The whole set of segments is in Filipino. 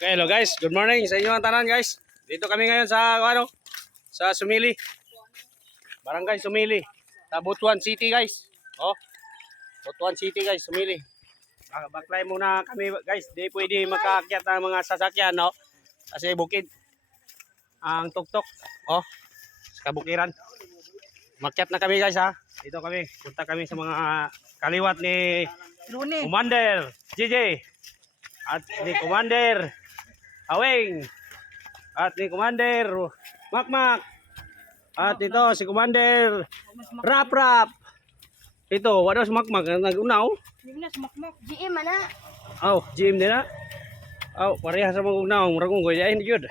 Okay, hello guys. Good morning sa inyo ang tanan guys. Dito kami ngayon sa sa Sumili. Barangay Sumili. Sa Butuan City guys. Oh. Butuan City guys, Sumili. Baklay muna kami guys. Di pwede makaakyat ang mga sasakyan, no? Kasi bukid ang tuktok. Oh. Sa kabukiran. Makyat na kami guys ha. Dito kami. Punta kami sa mga kaliwat ni Commander JJ. At ni Commander Aweng. At ni Commander Makmak. At ito si Commander Rap Rap. Ito, wala si Makmak nag-unaw. Hindi na sumakmak. GM ana. Oh, GM din na. Oh, pareha sa mga unaw, muragong goyain gyud.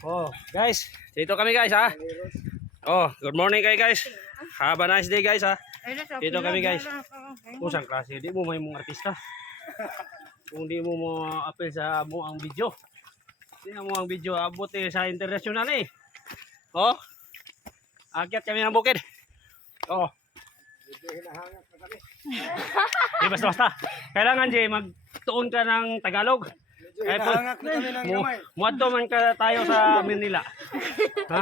Oh, guys, dito kami guys ha. Oh, good morning kayo guys. Have a nice day guys ha. Dito kami guys. Kusang klase, di mo may mong artista. Kung di mo apel sa mo ang video. Di mo ang video abot sa international eh. Oh. Akyat kami ng bukid. Oh. Di basta-basta. Kailangan di magtuon ka ng Tagalog. Muadto man ka tayo sa Manila. Ha?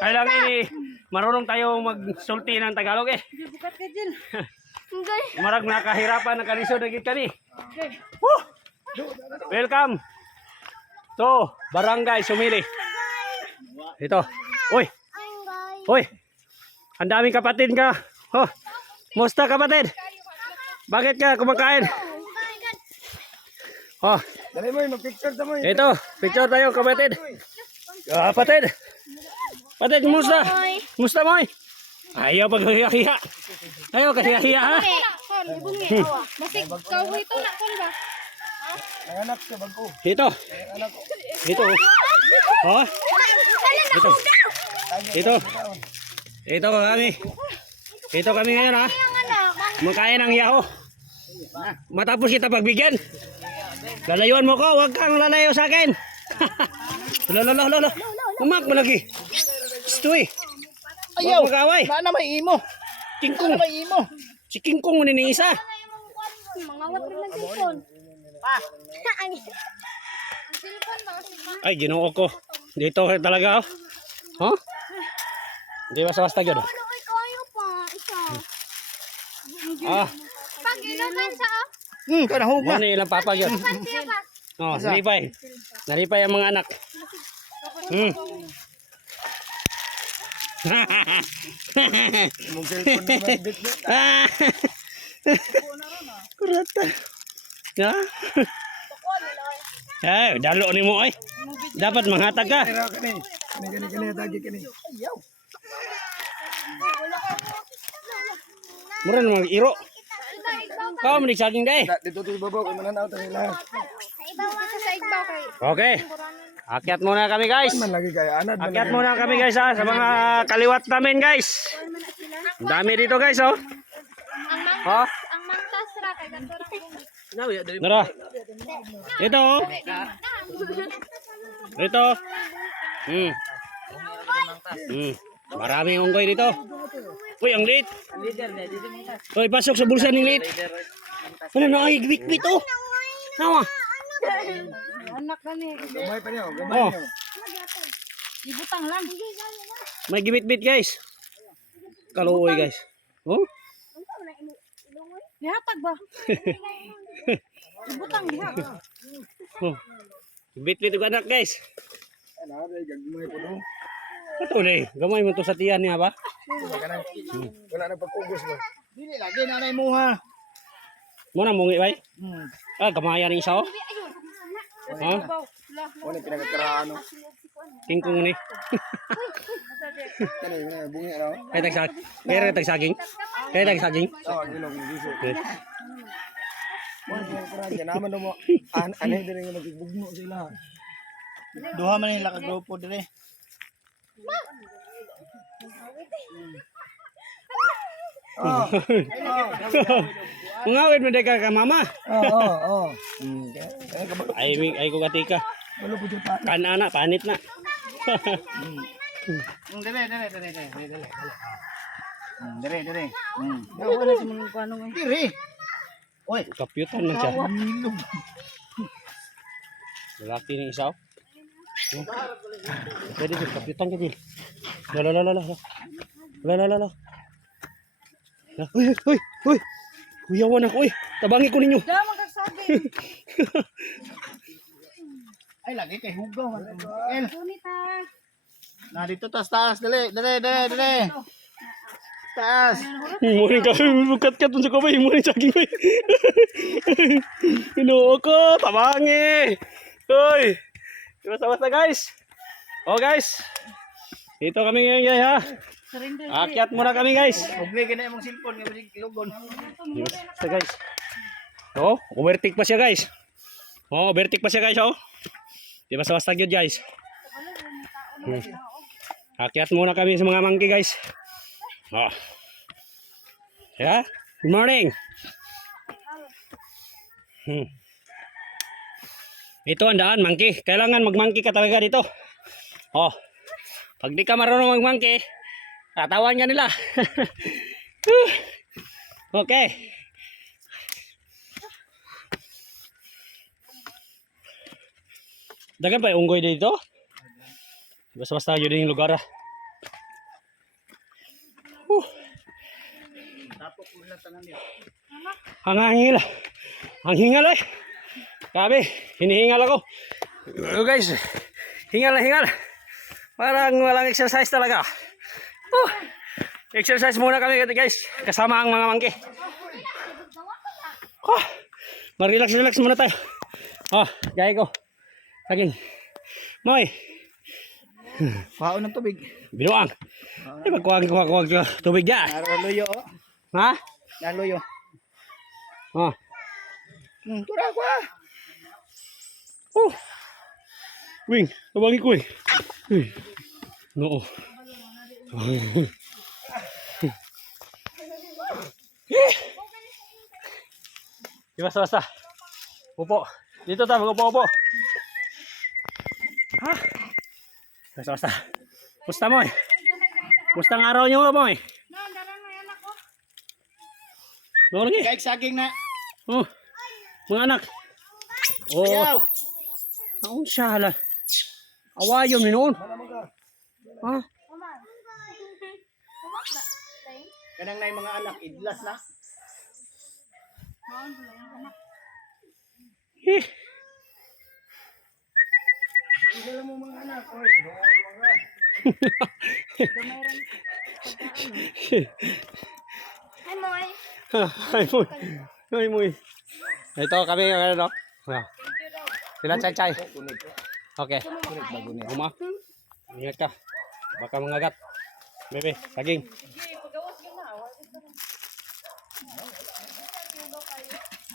Kailangan ini marunong tayo magsulti ng Tagalog eh. Bukat ka dyan. Marag nakahirapan na kalisod na gid kani. Woo! Welcome to Barangay Sumili. Ito. Uy. Uy. Ang daming kapatid ka. Oh. Musta kapatid? Bakit ka kumakain? Oh. Dali mo, mag-picture ta mo. Ito, picture tayo kapatid. Kapatid. Kapatid, musta? Musta mo? Ayaw paghihiya. Ayaw kasi hiya ha. Bungi awa. Masig kaway to na kon ba? Ay anak sa bago. Ito. Ito. Oh. Ito. Ito. Ito kami. Ito kami ngayon ha. Makain ng yaho. Matapos kita pagbigyan. Lalayuan mo ko, huwag kang lalayo sa akin. Lolo. Umak mo lagi. Stoy. Ayaw. Magaway. Na may imo. Kingkong. Na may imo. Si Kingkong mo ni isa. Mga wag rin ng cellphone. Pa. Cellphone ba kasi ba? Ay, ginoo ko. Dito talaga oh. Huh? Hindi basta-basta gyud. Ano ay kayo pa isa. Ah, Pag ilan sa Kanahog mo ni ilang papa gyud. siya pa. Oh, nalipay. Nalipay ang mga anak. Hmm. Mong cellphone na magbit-bit. Kurata. Ya. Ay, dalo ni mo ay. Dapat manghatag ka. Pero kani tagi kani. Ayaw. Mura na mag-iro. Kau manig saging day. Dito to babaw kay mananaw ta nila. Sa igbaw kay. Okay. Akyat muna kami guys. Man lagi kay anad. Akyat muna kami guys ha, sa mga kaliwat namin guys. Ang dami dito guys oh. Oh. Ang mantas ra kay gantora bungi. Nara. Ito oh. Ito. Maraming unggoy dito. Uy, ang liit. Uy, pasok sa bulsa ng liit. Ano na ay gbit-gbit oh. Nawa. Anak kani. Gamay pa niyo, Oh. gamay niyo. Ibutang lang. May gibit-bit guys. Kaluoy guys. Oh. Dihatag ba? Ibutang diha. Oh. Gibit-bit ug anak guys. Ana ay gagmay po do. Ito na gamay mo to sa tiyan niya ba? Wala na pagkugos ba. Dili lagi nanay mo ha. Muna mungi bay. Ah, gamayan ng isa oh. Ha? Wala pinagkaraan no. Tingkong ni. Kani bungi ano. Kaya tagsag. Kaya tagsaging. Kaya tagsaging. Oh, gilong giso. Wala naman mo. Anay dire nga magbugno sila. Duha man nila ka grupo dire. Mungawid mo deka ka mama. Oo. Ay ko gatika. Wala po dyan pa. Kanana panit na. Dire. Wala si mga kuano nga. Dire. Oy, Kapyutan man siya. Nilog. Lalaki ni isa. Jadi kapitan ka Jil. La. Hoy. Kuyawan ako eh. Tabangi ko ninyo. Dala magkasabi. Ay, lagi kay hugaw. El, Tunit ha. na dito taas. Dali. Taas. Muring ka, bukat ka dun sa kamay. Muring saging bay. Inuo ko, tabangi. Hoy. Basta guys. Oh guys. Dito kami ngayon guys ha. Surrender. Akyat muna kami guys. Ugli ka na yung cellphone. Nga masig ilugon. Basta guys. Oh, overtake pa siya guys. Oh, overtake pa siya guys oh. Di basta yun guys. Akyat muna kami sa mga monkey guys. Oh. Yeah. Good morning. Ito ang daan, monkey. Kailangan mag-monkey ka talaga dito. Oh. Pag di ka marunong mag-monkey, tatawan ka nila. Okay. Dagan pa yung unggoy dito. Basta yun din yung lugar ah. Ang hingal eh. Sabi, hinihingal ako. Guys, hingal. Parang walang exercise talaga. Exercise muna kami guys. Kasama ang mga mangke. Mag-relax muna tayo. Gaya ko. Saging. Moy. Paon ng tubig. Binuang. Ay, magkuhag tubig dyan. Naluyo. Ha? Naluyo. Oh. Tura ko ah. Wing, tabangi ko eh. No. Basta. Upo. Dito tayo, upo. Ha? Basta. Pusta mo eh. Pusta ang araw niyo mo eh. Dalan mo yan ako. No lagi. Kaik saging na. Oh. Mga anak. Oh. Ayaw. Naon siya hala. Awayon ni noon. Ha? Kanang na yung mga anak, idlas na. Eh. Idala mo mga anak. Hi, Moy. Ay muy. Ito kami ano. Sila chay. Okay. Uma. Ingat ka. Baka mangagat. Bebe, saging.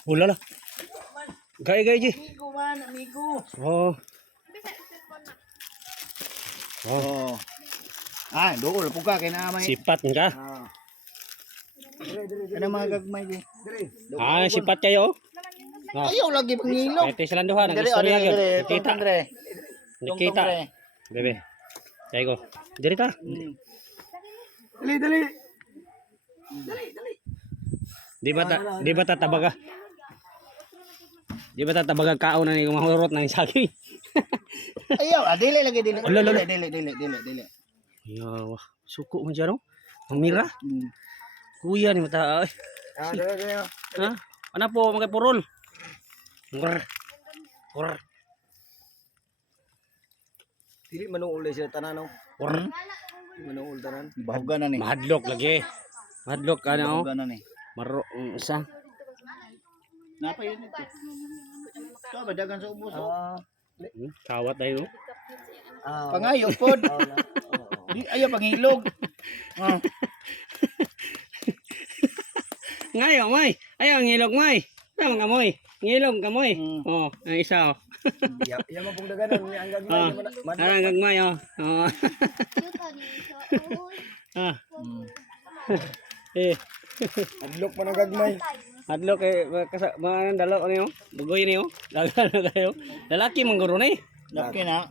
Ulala. Gay ji. Amigo. Oh. Oh. Dool po ka kay na may. Sipat ka. Ano mga gagmay di? Sipat kayo. Ayaw lagi pangilo. Ito silang duha ng istorya gyud. Nakita. Bebe. Tayo. Diri ta. Dali. Di ba tatabaga? Di ba tatabaga kaon na ni mahurot ng saging? Ayaw, dili lagi dili. Dili. Yawa, suko mo dyan, no? Ang mira? Kuya ni mata. Dili. Ha? Ano po, mga purol? Ngor. Dili manuul siya tanan no. Ngor. Manuul tanan. Bahugan na ni. Mahadlok lagi. Mahadlok, ano? Bahugan na ni. Maro, isa. Napa yun ito? Ito, badagan sa ubos. Kawat tayo. Pangayo pod. Ayaw pangilog. Ngayon, may. Ayaw, ngilog, may. Tama ka, moy. Ngilog ka, moy. Oh, ang isa, oh. Yan mo pong daganan. Ang gagmay. Ang gagmay, oh. Adlok man ang gagmay. Adlok kay mga dalo ano bugoy niyo. Dagan na kayo. Lalaki man guro ni. Laki na.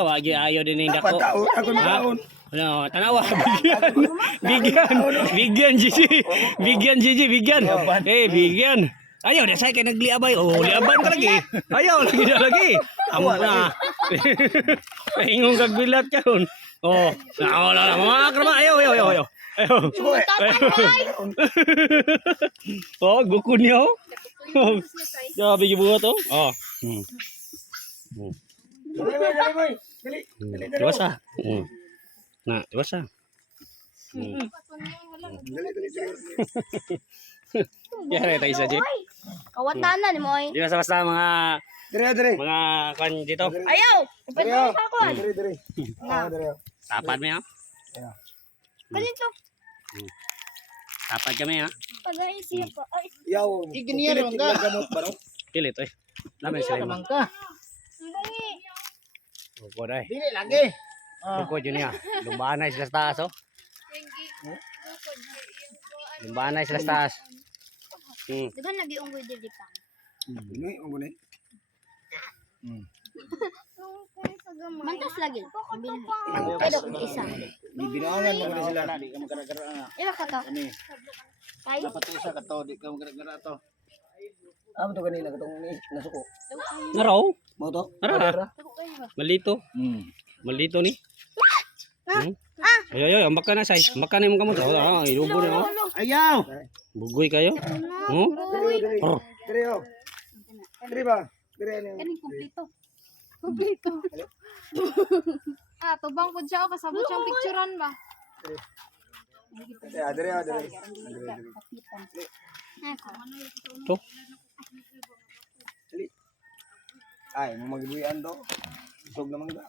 Wagi ayo din ni dako. Ako na taon. Ano, tanawa. Bigyan Gigi. Bigyan. Ayaw, nasay kay nagliabay. Oh, liaban ka lagi. Ayaw, lagi na lagi. Amo na. Paingong kagbilat ka ron. Oh, wala. Mga krama, ayaw. Ayaw. Oh, gukun niya oh. Sabi gibuhat oh. Oh. Dali, boy. Dali. Dewasa. Nah, dewasa. Ya, tayo sa Jay. Kawatanan ni mo ay. Di basta mga Dali. mga kan dito. Ayaw! Pwede mo sa ako. Dali. Dali. Tapat mo ha. Ganito. Tapat kami ha. Pagay siya pa. Ay, Yaw. Iginiyar mo ka. Gamot ba no? Pilit eh. Namin sila mo. Kamang ka. dali. Buko dai. Dili lagi. Buko dyan niya. Lumbanay sila sa taas oh. Lumbanay sila sa taas. Dagan lagi unggoy dili pa. Ini ang guni. Mantas lagi. Ay, dok, isa. Bibinangan mo na sila. Di ka magara-gara nga. Ila ka to. Ani. Ay, Dapat usa ka to, di ka magara-gara to. Amo to kanina katong nasuko. Naraw. Mo to? Nara. Malito. Malito ni. Ayo, ambak ka na size. Ambak ka na yung kamot. Ah, ilubo na oh. Ayaw. Bugoy kayo. Oh. Oh. Dali oh. Dali ba? Dali ano. kaning kumplito. Kumplito. Tubang po siya. Kasabot siyang picturean ba? Dali. To. Ay, mo magbuyan do. Isog naman ka.